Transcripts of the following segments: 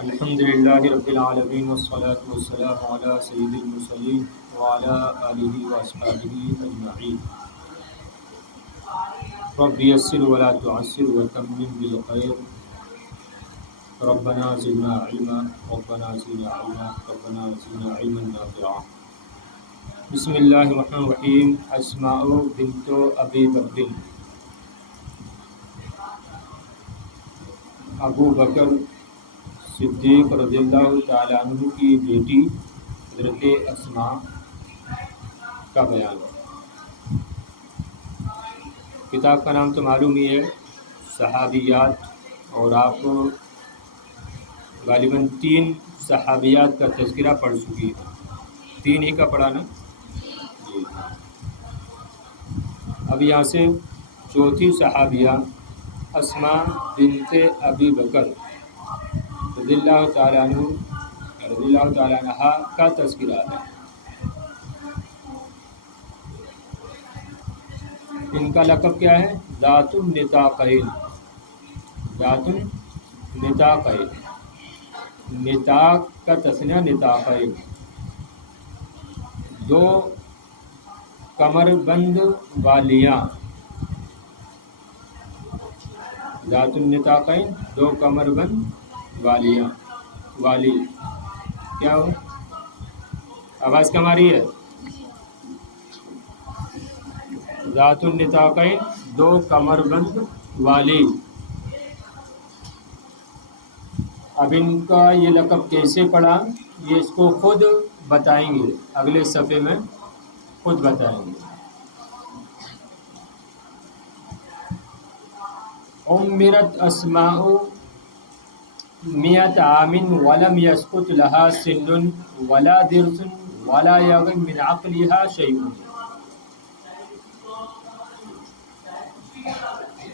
الحمد لله رب العالمين والصلاة والسلام على سيد المرسلين وعلى آله وأصحابه أجمعين. رب يسر ولا تعسر وتمم بالخير. ربنا زدنا علما ربنا زدنا علما ربنا زدنا علما نافعا. بسم الله الرحمن الرحيم. اسماء بنت ابی بکر، ابو بکر صدیق رضی اللہ تعالیٰ عنہ کی بیٹی حضرت اسماء کا بیان. کتاب کا نام تو معلوم ہی ہے، صحابیات، اور آپ غالباً 3 صحابیات کا تذکرہ پڑھ چکی ہے. 3 ہی کا پڑھا نا جی. اب یہاں سے چوتھی صحابیہ اسماء بنت ابی بکر رضی اللہ تعالیٰ عنہ کا تذکرہ ہے. ان کا لقب کیا ہے؟ ذات النطاقین. ذات النطاقین، نطاق کا تسنیہ نطاقین، 2 کمر بند والیاں. ذات النطاقین، 2 کمر بند والیاں. والی کیا ہو؟ آواز کم آ رہی ہے؟ ذات النطاقین، 2 کمر بند والی. اب ان کا یہ لقب کیسے پڑا، یہ اس کو خود بتائیں گے، اگلے صفحے میں خود بتائیں گے. عمرت اسماء 100 عام ولم يسقط لها سن ولا درس ولا يغب من عقلها شيء.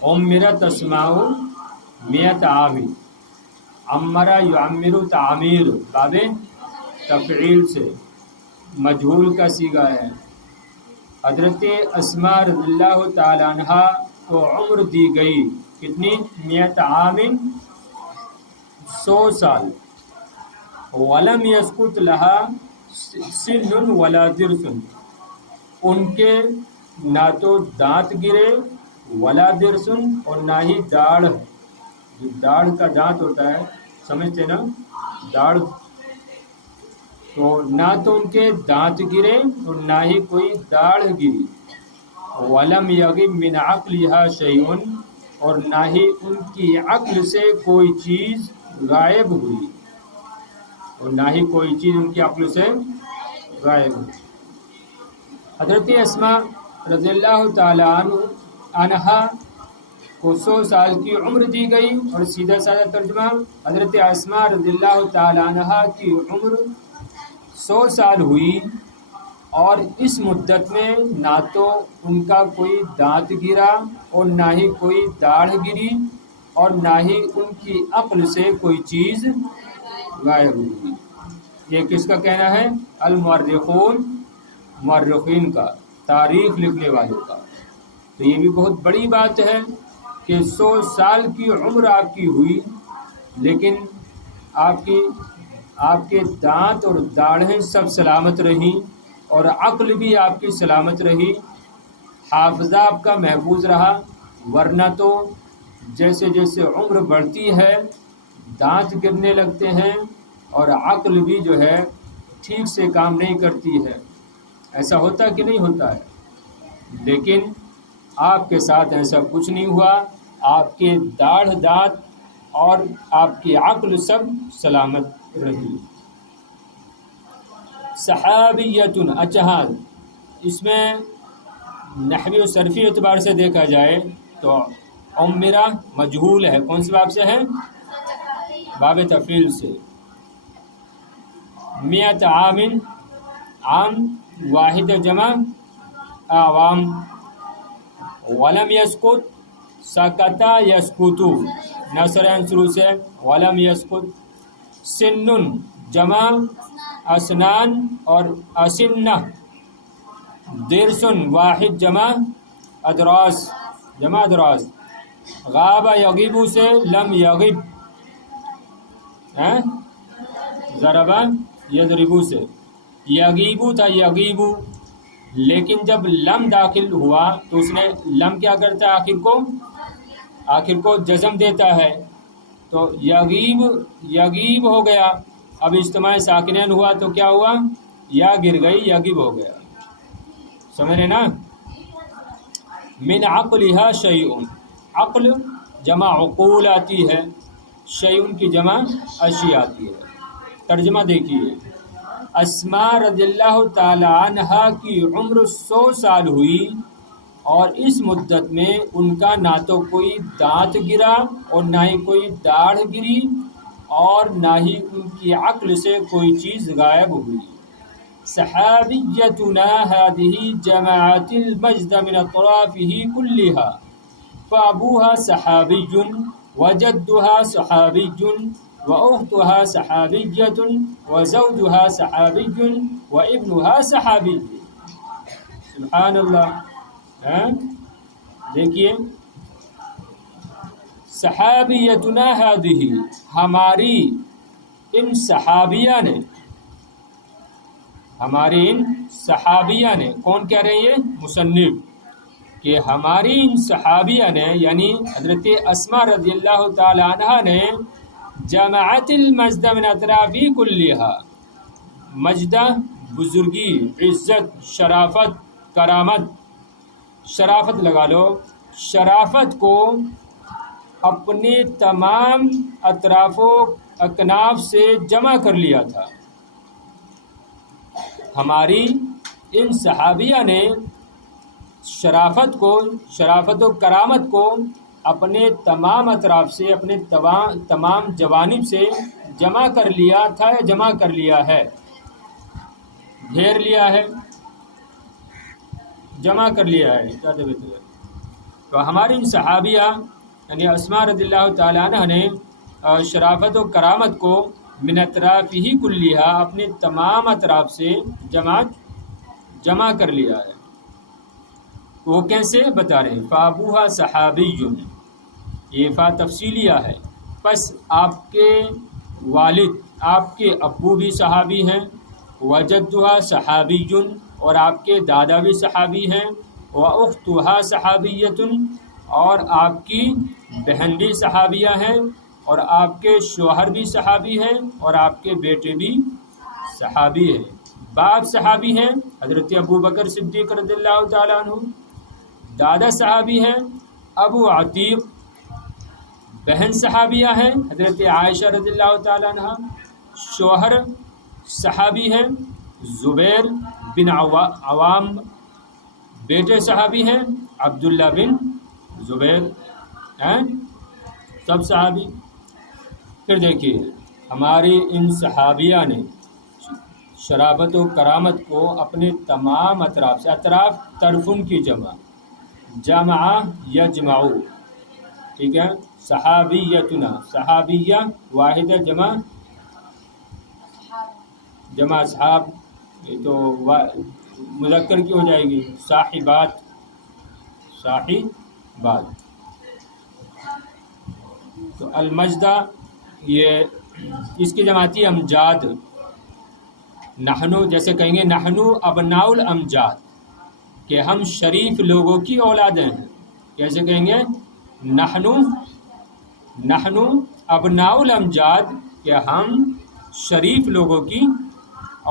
عمرت اسماء 100 عام. عمر یعمر تعمیر، باب تفعیل سے مجہول کا صیغہ ہے. حضرت اسماء رضی اللہ تعالی عنہ کو عمر دی گئی کتنی؟ 100 عام، 100 سال. ولم يسقط لها سن ولا درس، ان کے نہ تو دانت گرے، ولا درس، اور نہ ہی داڑھ. جو داڑھ کا دانت ہوتا ہے سمجھتے نا، داڑھ، تو نہ تو ان کے دانت گرے اور نہ ہی کوئی داڑھ گری. ولم یغب من عقلها شیء، اور نہ ہی ان کی عقل سے کوئی چیز غائب ہوئی، اور نہ ہی کوئی چیز ان کی عقل سے غائب ہوئی. حضرت اسماء رضی اللہ تعالیٰ عنہ کو 100 سال کی عمر دی گئی، اور سیدھا سادہ ترجمہ، حضرت اسماء رضی اللہ تعالیٰ عنہ کی عمر 100 سال ہوئی، اور اس مدت میں نہ تو ان کا کوئی دانت گرا اور نہ ہی کوئی داڑھ گری، اور نہ ہی ان کی عقل سے کوئی چیز غائب ہوئی. یہ کس کا کہنا ہے؟ المؤرخون، مؤرخین کا، تاریخ لکھنے والوں کا. تو یہ بھی بہت بڑی بات ہے کہ 100 سال کی عمر آپ کی ہوئی، لیکن آپ کے دانت اور داڑھیں سب سلامت رہیں، اور عقل بھی آپ کی سلامت رہی، حافظہ آپ کا محفوظ رہا. ورنہ تو جیسے جیسے عمر بڑھتی ہے دانت گرنے لگتے ہیں، اور عقل بھی جو ہے ٹھیک سے کام نہیں کرتی ہے. ایسا ہوتا کہ نہیں ہوتا ہے؟ لیکن آپ کے ساتھ ایسا کچھ نہیں ہوا. آپ کے داڑھ دانت اور آپ کی عقل سب سلامت رہی. صحابیتن، اچھا ہاں، اس میں نحوی و صرفی اعتبار سے دیکھا جائے تو عمرہ مجہول ہے. کون سے باب سے ہے؟ باب تفعیل سے. 100 عام، عام واحد جمع عوام. ولم يسقط، سقط يسقط، نصر شروع سے، ولم يسقط. سن جمع اسنان اور اسنہ. درس واحد جمع ادراس، جمع ادراس. غاب یغیب سے لم یغب، ضربا یضربو سے، یغیبو تھا یغیبو، لیکن جب لم داخل ہوا تو اس نے لم کیا کرتا ہے آخر کو جزم دیتا ہے، تو یغیب ہو گیا. اب اجتماع ساکنین ہوا تو کیا ہوا؟ یا گر گئی، یغیب ہو گیا. سمجھ رہے نا؟ من عقلها شیء، عقل جمع عقول آتی ہے، شیء کی جمع اشیاء آتی ہے. ترجمہ دیکھیے، اسماء رضی اللہ تعالی عنہا کی عمر 100 سال ہوئی اور اس مدت میں ان کا نہ تو کوئی دانت گرا اور نہ ہی کوئی داڑھ گری اور نہ ہی ان کی عقل سے کوئی چیز غائب ہوئی. صحابیتنا هذه جماعت المجد من اطرافه كلها فابوها صحابی وجدها صحابی واختها صحابیة وزوجها صحابی وابنها صحابی. سبحان اللہ. دیکھیے، صحابیتنا هذه، ہماری ان صحابیہ نے، ہماری ان صحابیہ نے، کون کہہ رہے ہیں؟ مصنف، کہ ہماری ان صحابیہ نے یعنی حضرت اسماء رضی اللہ تعالی عنہ نے جماعت المجد من اطرافی کلیہا، مجدہ بزرگی، عزت، شرافت، کرامت، شرافت لگا لو، شرافت کو اپنے تمام اطراف و اکناف سے جمع کر لیا تھا. ہماری ان صحابیہ نے شرافت و کرامت کو اپنے تمام اطراف سے، اپنے تمام جوانب سے جمع کر لیا تھا یا جمع کر لیا ہے، گھیر لیا ہے، جمع کر لیا ہے. تو ہماری ان صحابیہ یعنی اسماء رضی اللہ تعالی عنہ نے شرافت و کرامت کو من اطرافہ کلیہا، اپنے تمام اطراف سے جمع کر لیا ہے. وہ کیسے بتا رہے ہیں؟ فابوہا صحابی، یہ فا تفصیلیہ ہے، پس آپ کے والد، آپ کے ابو بھی صحابی ہیں، وجدہا صحابی، اور آپ کے دادا بھی صحابی ہیں، واختہا صحابیۃ، اور آپ کی بہن بھی صحابیہ ہیں، اور آپ کے شوہر بھی صحابی ہیں، اور آپ کے بیٹے بھی صحابی ہیں. باپ صحابی ہیں حضرت ابو بکر صدیق رضی اللہ تعالی عنہ، دادا صحابی ہیں ابو عتیق، بہن صحابیہ ہیں حضرت عائشہ رضی اللہ تعالی عنہ، شوہر صحابی ہیں زبیر بن عوام، بیٹے صحابی ہیں عبداللہ بن زبیر، سب صحابی. پھر دیکھیے، ہماری ان صحابیہ نے شرافت و کرامت کو اپنے تمام اطراف سے، اطراف طرفن کی جمع یجمعو، ٹھیک ہے. صحابیتنا، صحابیہ واحدہ جمع صحاب، یہ تو مذکر کی ہو جائے گی، صاحبات. تو المجدہ یہ اس کی جماعتی امجاد، نحنو جیسے کہیں گے نحنو ابناء الامجاد، کہ ہم شریف لوگوں کی اولادیں ہیں. کیسے کہیں گے؟ نحنو ابناء الامجاد، کہ ہم شریف لوگوں کی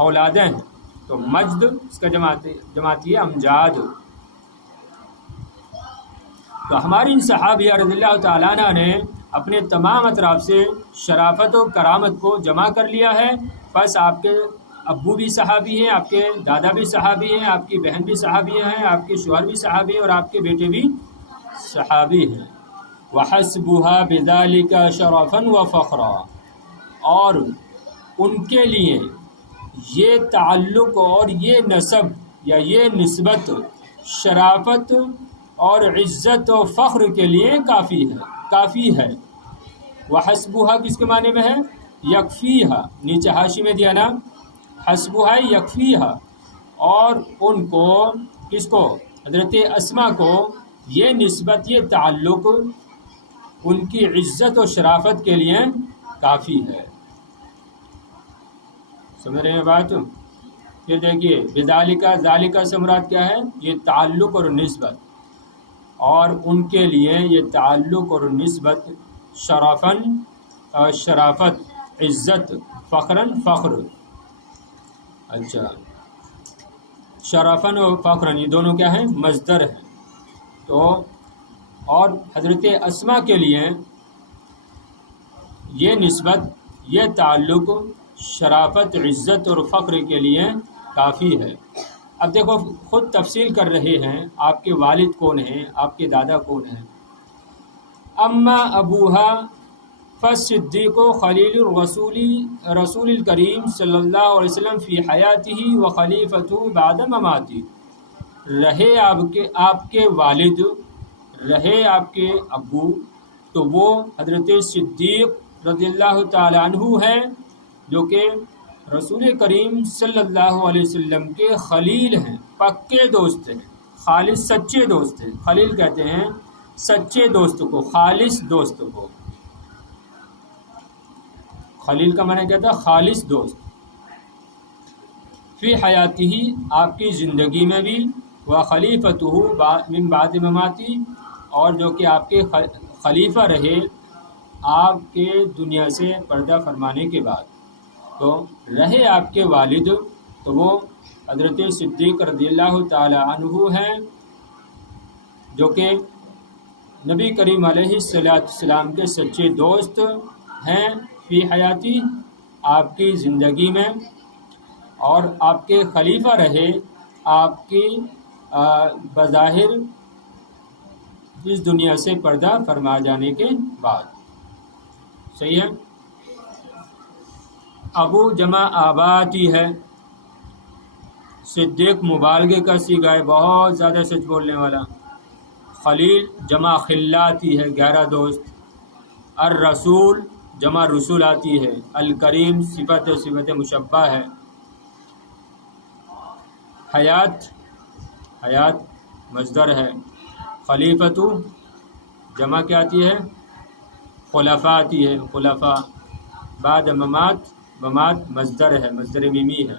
اولادیں ہیں. تو مجد اس کا جماعتی امجاد. تو ہماری ان صحابیہ رضی اللہ تعالیٰ عنہ نے اپنے تمام اطراف سے شرافت و کرامت کو جمع کر لیا ہے. بس آپ کے ابو بھی صحابی ہیں، آپ کے دادا بھی صحابی ہیں، آپ کی بہن بھی صحابی ہیں، آپ کے شوہر بھی صحابی ہیں، اور آپ کے بیٹے بھی صحابی ہیں. وَحَسْبُهَا بِذَلِكَ شَرَفًا وَفَخْرًا، اور ان کے لیے یہ تعلق اور یہ نسب یا یہ نسبت شرافت اور عزت و فخر کے لیے کافی ہے. وحسبها کس کے معنی میں ہے؟ یکفیہا، نیچے حاشی میں دیا نا، حسبها یکفیہا، اور ان کو، کس کو؟ حضرت اسماء کو یہ نسبت، یہ تعلق ان کی عزت و شرافت کے لیے کافی ہے. سمجھ رہے ہیں بات؟ یہ دیکھیے بذالکا، ذالکا سے مراد کیا ہے؟ یہ تعلق اور نسبت، اور ان کے لیے یہ تعلق اور نسبت شرفن شرافت، عزت، فخرن فخر. اچھا، شرفن اور فخرن یہ دونوں کیا ہیں؟ مصدر ہیں. تو اور حضرت اسما کے لیے یہ نسبت، یہ تعلق شرافت، عزت اور فخر کے لیے کافی ہے. اب دیکھو خود تفصیل کر رہے ہیں آپ کے والد کون ہیں، آپ کے دادا کون ہیں. اما ابوہا فالصدیق خلیل الرسول رسول الکریم صلی اللہ علیہ وسلم فی حیاتہ و خلیفتہ بعد مماتہ. رہے آپ کے والد، رہے آپ کے ابو، تو وہ حضرت صدیق رضی اللہ تعالیٰ عنہ ہیں، جو کہ رسول کریم صلی اللہ علیہ وسلم کے خلیل ہیں، پکے دوست ہیں، خالص سچے دوست ہیں. خلیل کہتے ہیں سچے دوست کو، خالص دوست کو. خلیل کا معنی کیا تھا؟ خالص دوست. فی حیاتہ آپ کی زندگی میں بھی، و خلیفتہ من بعد مماتی اور جو کہ آپ کے خلیفہ رہے آپ کے دنیا سے پردہ فرمانے کے بعد. تو رہے آپ کے والد تو وہ حضرت صدیق رضی اللہ تعالی عنہ ہیں، جو کہ نبی کریم علیہ السلام کے سچے دوست ہیں فی حیاتی آپ کی زندگی میں، اور آپ کے خلیفہ رہے آپ کی بظاہر اس دنیا سے پردہ فرما جانے کے بعد. صحیح ہے. ابو جمع آباتی ہے، صدیق مبالغے کا صیغہ ہے، بہت زیادہ سچ بولنے والا. خلیل جمع خلاتی ہے، 11 دوست. الرسول جمع رسول آتی ہے. الکریم صفت مشبہ ہے. حیات مصدر ہے. خلیفتو جمع کیا آتی ہے؟ خلفاء آتی ہے، خلفاء. بعد ممات مصدر ہے، مصدر میمی ہے.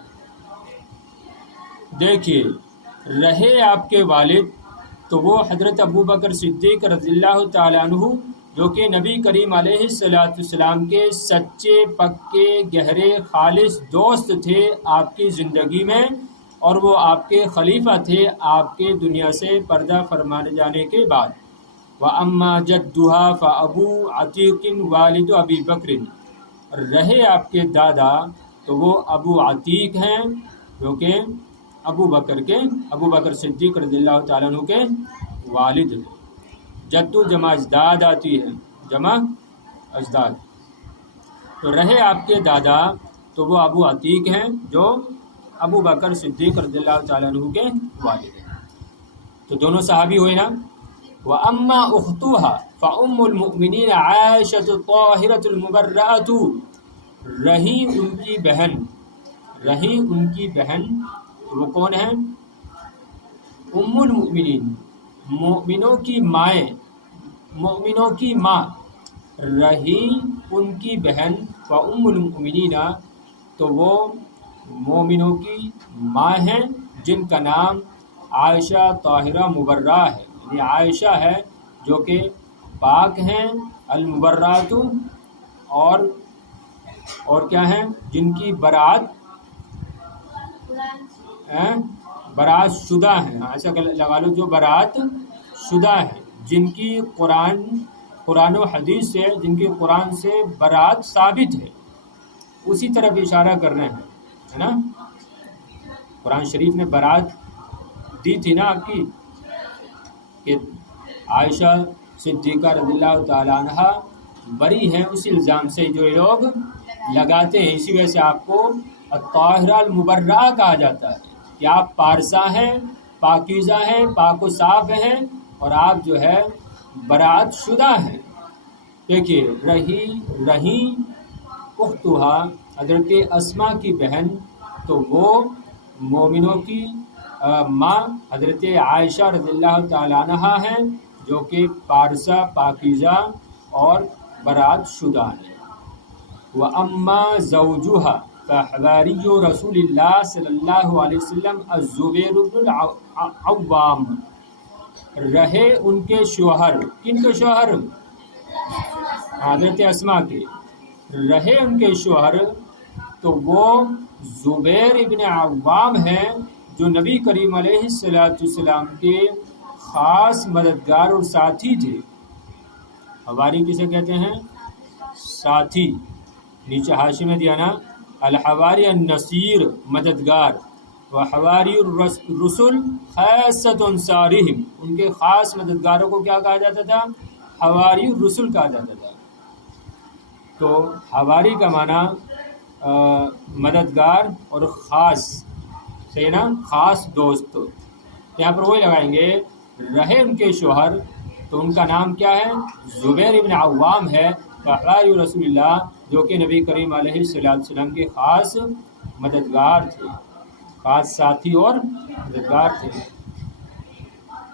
دیکھیے رہے آپ کے والد تو وہ حضرت ابو بکر صدیق رضی اللہ تعالیٰ عنہ، جو کہ نبی کریم علیہ السلام کے سچے پکے گہرے خالص دوست تھے آپ کی زندگی میں، اور وہ آپ کے خلیفہ تھے آپ کے دنیا سے پردہ فرمانے جانے کے بعد. وَأَمَّا جَدُّهَا فَأَبُو عَتِيقٍ وَالِدُ أَبِي بَكْرٍ. رہے آپ کے دادا تو وہ ابو عتیق ہیں، جو کہ ابو بکر صدیق رضی اللہ تعالیٰ عنہ کے والد ہیں. جدو جمع اجداد آتی ہے، جمع اجداد. تو رہے آپ کے دادا تو وہ ابو عتیق ہیں، جو ابو بکر صدیق رضی اللہ تعالیٰ عنہ کے والد ہیں. تو دونوں صحابی ہوئے نا. وَأَمَّا أُخْتُهَا فَأُمُّ الْمُؤْمِنِينَ عَائِشَةُ الطَّاهِرَةُ الْمُبَرَّأَةُ. رہی ان کی بہن وہ کون ہیں؟ ام المؤمنین، مومنوں کی ماں. رہی ان کی بہن فَأُمُّ الْمُؤْمِنِينَ تو وہ مومنوں کی ماں ہیں، جن کا نام عائشہ طاہرہ مبرہ ہے. یعنی عائشہ ہے جو کہ پاک ہیں، المبرات اور کیا ہیں؟ جن کی برات شدہ ہیں. ایسا لگا لو جو برات شدہ ہیں، جن کی قرآن و حدیث سے، جن کی قرآن سے برات ثابت ہے. اسی طرف اشارہ کر رہے ہیں، ہے نا. قرآن شریف نے برات دی تھی نا آپ کی، کہ عائشہ صدیقہ رضی اللہ تعالیٰ عنہ بری ہیں اس الزام سے جو یہ لوگ لگاتے ہیں. اسی وجہ سے آپ کو الطاہرہ المبرہ کہا جاتا ہے کہ آپ پارسا ہیں، پاکیزہ ہیں، پاک و صاف ہیں، اور آپ جو ہے برات شدہ ہیں. دیکھیے رہی اختہا حضرت اسما کی بہن تو وہ مومنوں کی ماں حضرت عائشہ رضی اللہ تعالیٰ عنہ ہیں، جو کہ پارسا پاکیزہ اور برات شدہ ہیں. وَأَمَّا زَوْجُهَا فحواری رسول اللہ صلی اللہ علیہ وسلم الزبیر بن العوام، رہے ان کے شوہر، کن کے شوہر؟ حضرت اسماء کے، رہے ان کے شوہر تو وہ زبیر ابن عوام ہیں جو نبی کریم علیہ السلام کے خاص مددگار اور ساتھی تھے۔ حواری کسے کہتے ہیں؟ ساتھی۔ نیچے حاشیے میں دیا نا، الحواری النصیر، مددگار، وحواری الرسل خاصۃ انصارہم، ان کے خاص مددگاروں کو کیا کہا جاتا تھا؟ حواری الرسل کہا جاتا تھا۔ تو حواری کا معنی مددگار اور خاص، صحیح نا، خاص دوست۔ یہاں پر وہی لگائیں گے، رہے ان کے شوہر تو ان کا نام کیا ہے؟ زبیر ابن عوام ہے، حواری رسول اللہ، جو کہ نبی کریم علیہ السلام کے خاص مددگار تھے، خاص ساتھی اور مددگار تھے۔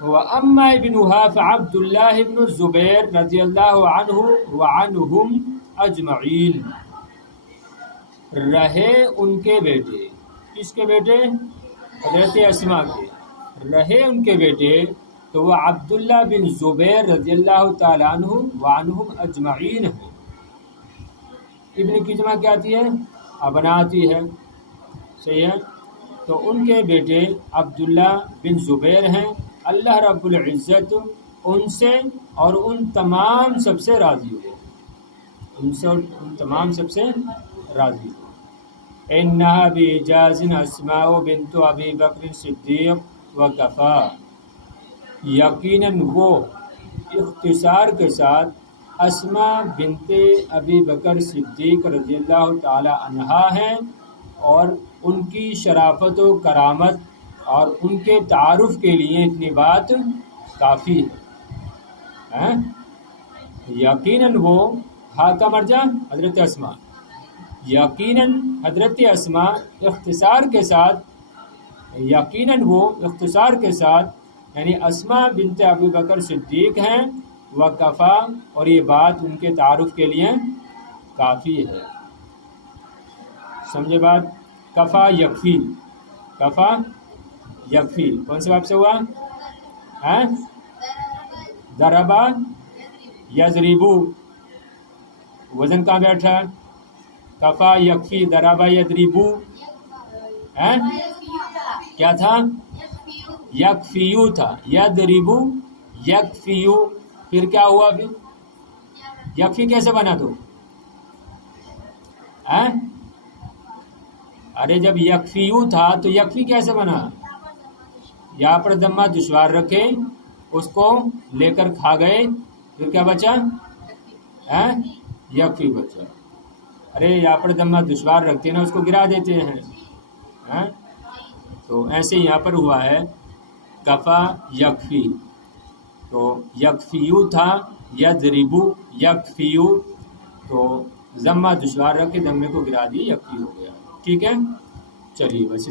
وَأَمَّا ابْنُهَا فَعَبْدُ اللَّهِ بْنُ الزُّبَيْرِ رضی اللہ عنہ وعنہم اجمعین، رہے ان کے بیٹے، کس کے بیٹے؟ حضرت اسماء کے، رہے ان کے بیٹے تو وہ عبداللہ بن زبیر رضی اللہ تعالیٰ عنہ وعنہم اجمعین ہیں۔ ابن کی جمع کیا آتی ہے؟ ابنا آتی ہے، صحیح ہے۔ تو ان کے بیٹے عبداللہ بن زبیر ہیں، اللہ رب العزت ان سے اور ان تمام سب سے راضی ہوئے، ان سے اور ان تمام سب سے راضی ہوئے۔ انہا بإجاز اسماء بنت ابی بکر صدیق وکفا، یقیناً وہ اختصار کے ساتھ اسماء بنت ابی بکر صدیق رضی اللہ تعالی عنہا ہیں، اور ان کی شرافت و کرامت اور ان کے تعارف کے لیے اتنی بات کافی ہے۔ یقیناً وہ، ہاں کا مرجع حضرت اسماء، یقیناً حضرت اسماء اختصار کے ساتھ، یقیناً وہ اختصار کے ساتھ یعنی اسماء بنت ابی بکر صدیق ہیں، وکفا، اور یہ بات ان کے تعارف کے لیے کافی ہے۔ سمجھے بات؟ کفا یکفی، کفا یکفی کون سے باب سے ہوا؟ ضربا یضربو، وزن کہاں بیٹھا؟ کفا یکفی، ضربا یضربو، کیا تھا؟ یکفیو تھا، یضربو یکفیو، پھر کیا ہوا؟ پھر یکفی کیسے بنا تو؟ ارے جب یکفیو تھا تو یکفی کیسے بنا؟ یہاں پر ضمہ دشوار رکھے، اس کو لے کر کھا گئے، پھر کیا بچا؟ یکفی بچا۔ ارے یہاں پر ضمہ دشوار رکھتے نا، اس کو گرا دیتے ہیں، تو ایسے یہاں پر ہوا ہے کفا یکفی، تو یکفیو تھا، یضربو یکفیو، تو ضمہ دشوار رکھ کے ضمے کو گرا دی، یکفی ہو گیا۔ ٹھیک ہے، چلیے بس۔